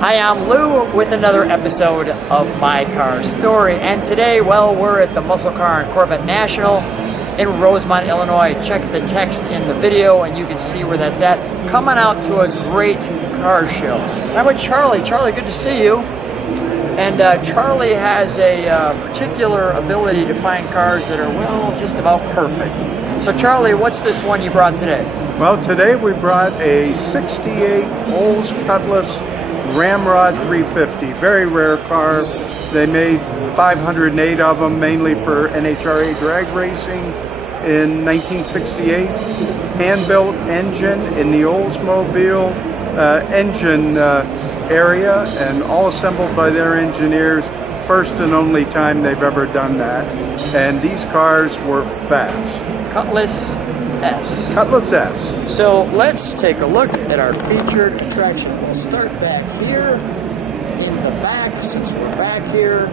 Hi, I'm Lou with another episode of My Car Story, and today, well, we're at the Muscle Car and Corvette National in Rosemont, Illinois. Check the text in the video and you can see where that's at. Coming out to a great car show. I'm with Charlie. Charlie, good to see you. And Charlie has a particular ability to find cars that are, well, just about perfect. So Charlie, what's this one you brought today? Well, today we brought a 68 Olds Cutlass Ramrod 350. Very rare car. They made 508 of them, mainly for NHRA drag racing in 1968. Hand-built engine in the Oldsmobile engine area, and all assembled by their engineers. First and only time they've ever done that. And these cars were fast. Cutlass S. Cutlass S. So let's take a look at our featured attraction. We'll start back here in the back, since we're back here.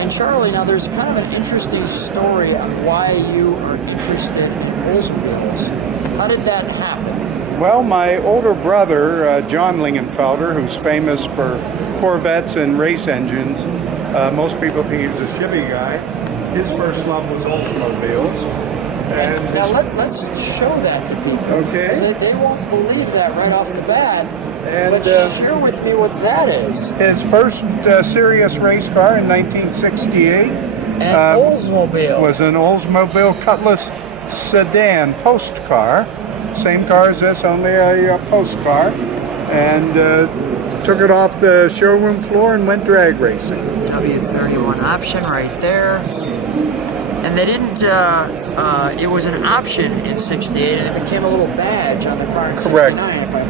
And Charlie, now there's kind of an interesting story on why you are interested in Oldsmobiles. How did that happen? Well, my older brother, John Lingenfelter, who's famous for Corvettes and race engines, most people think he's a Chevy guy. His first love was Oldsmobiles. And now let's show that to people. Okay. They won't believe that right off the bat. And, but share with me what that is. His first serious race car in 1968 Oldsmobile. Was an Oldsmobile Cutlass sedan post car. Same car as this, only a post car. And took it off the showroom floor and went drag racing. W-31 option right there. And they didn't, it was an option in 68 and it became a little badge on the car in 69, if I'm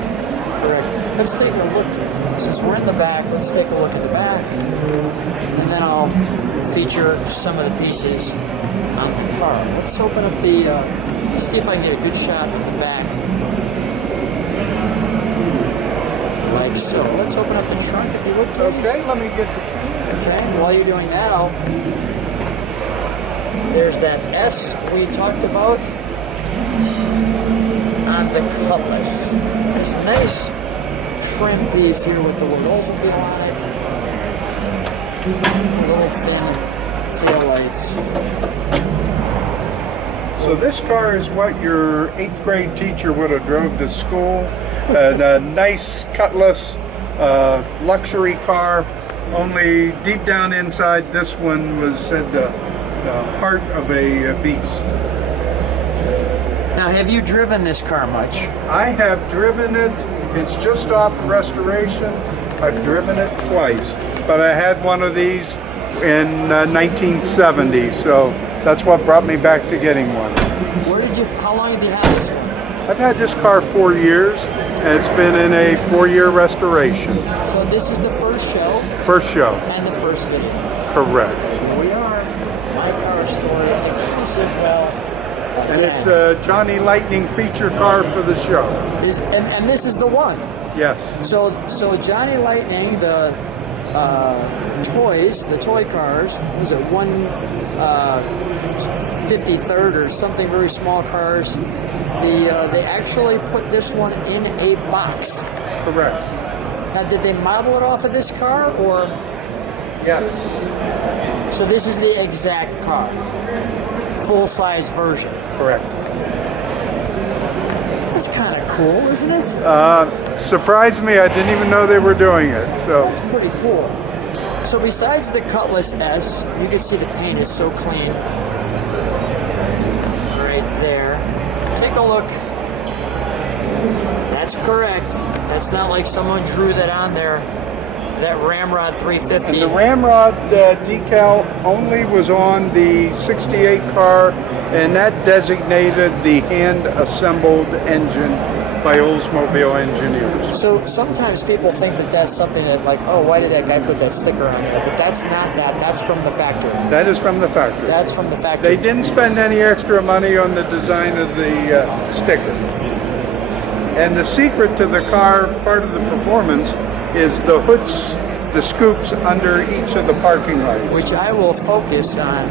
correct. Let's take a look. Since we're in the back, let's take a look at the back. And then I'll feature some of the pieces on the car. Let's open up the, let's see if I can get a good shot of the back. Like so. Let's open up the trunk if you would, please. Okay, let me get the keys. Okay, while you're doing that, there's that S we talked about on the Cutlass. This nice trim piece here with the word Oldsmobile on it. Little thin tail lights. So this car is what your 8th grade teacher would have drove to school. A nice Cutlass luxury car. Only deep down inside, this one was said the heart of a beast. Now, have you driven this car much? I have driven it. It's just off restoration. I've driven it twice, but I had one of these in 1970, so that's what brought me back to getting one. How long have you had this one? I've had this car 4 years, and it's been in a 4-year restoration. So this is the first show? First show. And the first video? Correct. Here we are. My Car Story, exclusive, and it's a Johnny Lightning feature car for the show. And this is the one? Yes. So Johnny Lightning, the toys, the toy cars, was it 1/53rd or something, very small cars. They actually put this one in a box. Correct. Now, did they model it off of this car, or? Yes. So this is the exact car, full-size version. Correct. That's kind of cool, isn't it? Surprised me. I didn't even know they were doing it. So that's pretty cool. So besides the Cutlass S, you can see the paint is so clean. Right there. Take a look. That's correct. That's not like someone drew that on there. That Ramrod 350. And the Ramrod decal only was on the 68 car, and that designated the hand-assembled engine by Oldsmobile engineers. So sometimes people think that that's something that, like, oh, why did that guy put that sticker on there? But that's not that. That's from the factory. That is from the factory. That's from the factory. They didn't spend any extra money on the design of the sticker. And the secret to the car, part of the performance, is the hoods, the scoops under each of the parking lights. Which I will focus on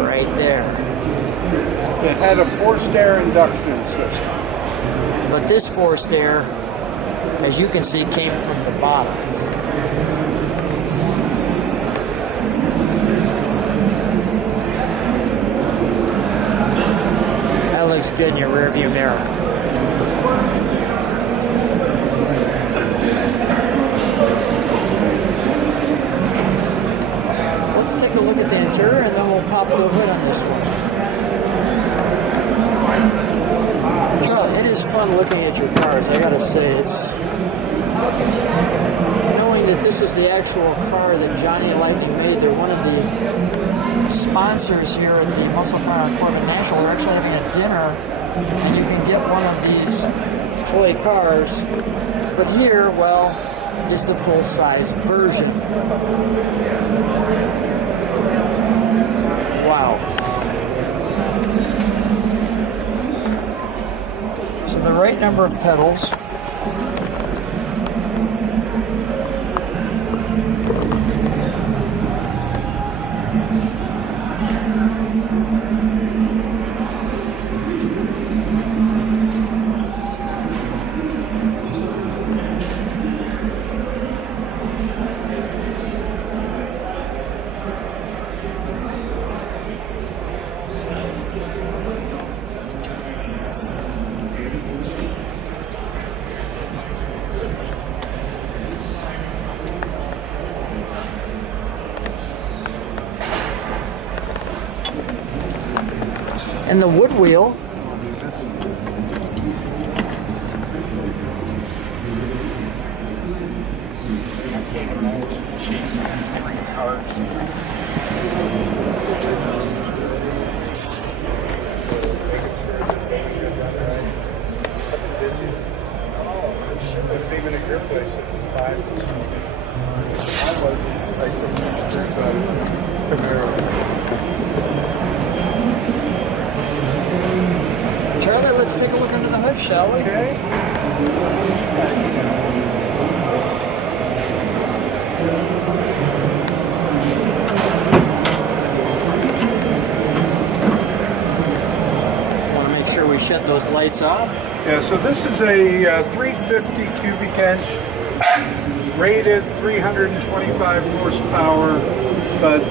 right there. It had a forced air induction system. But this forced air as you can see, came from the bottom. That looks good in your rear view mirror. Let's take a look at the interior and then we'll pop the hood on this one. Charlie, it is fun looking at your cars, I gotta say. It's knowing that this is the actual car that Johnny Lightning made. They're one of the sponsors here at the Muscle Car and Corvette National. They're actually having a dinner and you can get one of these toy cars. But here, well, is the full-size version. Wow. So the right number of pedals. And the wood wheel. There's even at your place at 5. I wasn't. I took Camaro. Charlie, let's take a look under the hood, shall we? Okay. Want to make sure we shut those lights off. Yeah, so this is a 350 cubic inch, rated 325 horsepower, but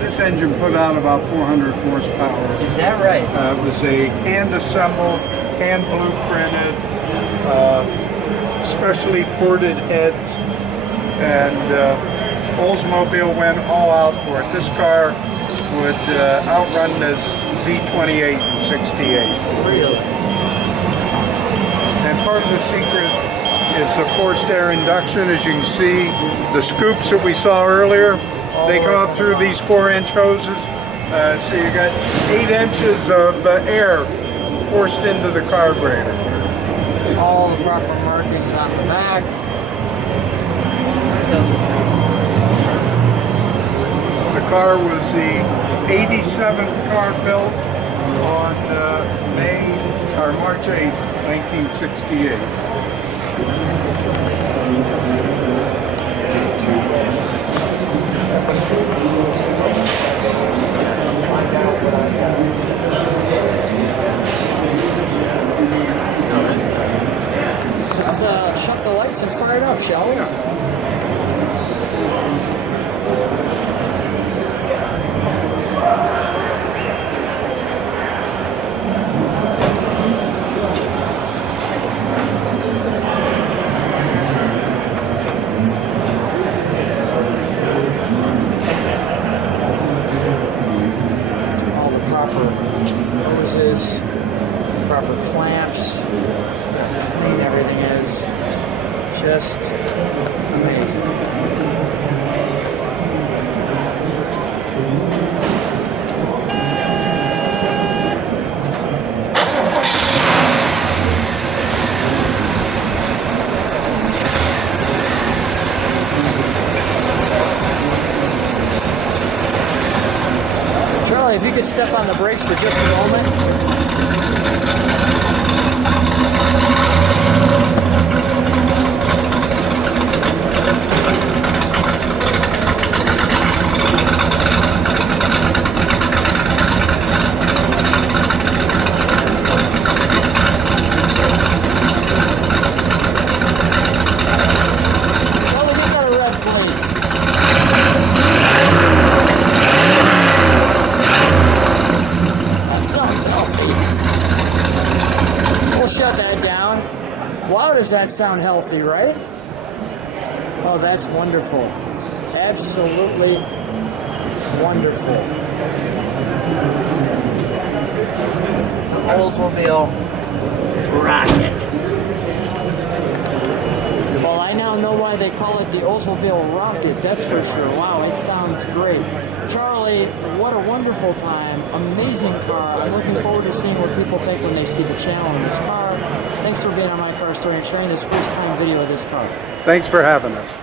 this engine put out about 400 horsepower. Is that right? It was a hand-assembled, hand blueprinted, specially ported heads, and Oldsmobile went all out for it. This car would outrun this Z28 and 68. Really? And part of the secret is the forced air induction. As you can see, the scoops that we saw earlier, they come up through these 4-inch hoses. So you got 8 inches of air forced into the carburetor. All the proper markings on the back. The car was the 87th car built on March 8th, 1968. Let's shut the lights and fire it up, shall we? All the proper hoses, proper clamps. Clean everything is. Just amazing. Charlie, if you could step on the brakes for just a moment. sound healthy, right? Oh, that's wonderful. Absolutely wonderful. Oldsmobile Rocket. Well, I now know why they call it the Oldsmobile Rocket, that's for sure. Wow, it sounds great. Charlie, what a wonderful time. Amazing car. I'm looking forward to seeing what people think when they see the channel in this car. Thanks for being on My Car Story and sharing this first time video of this car. Thanks for having us.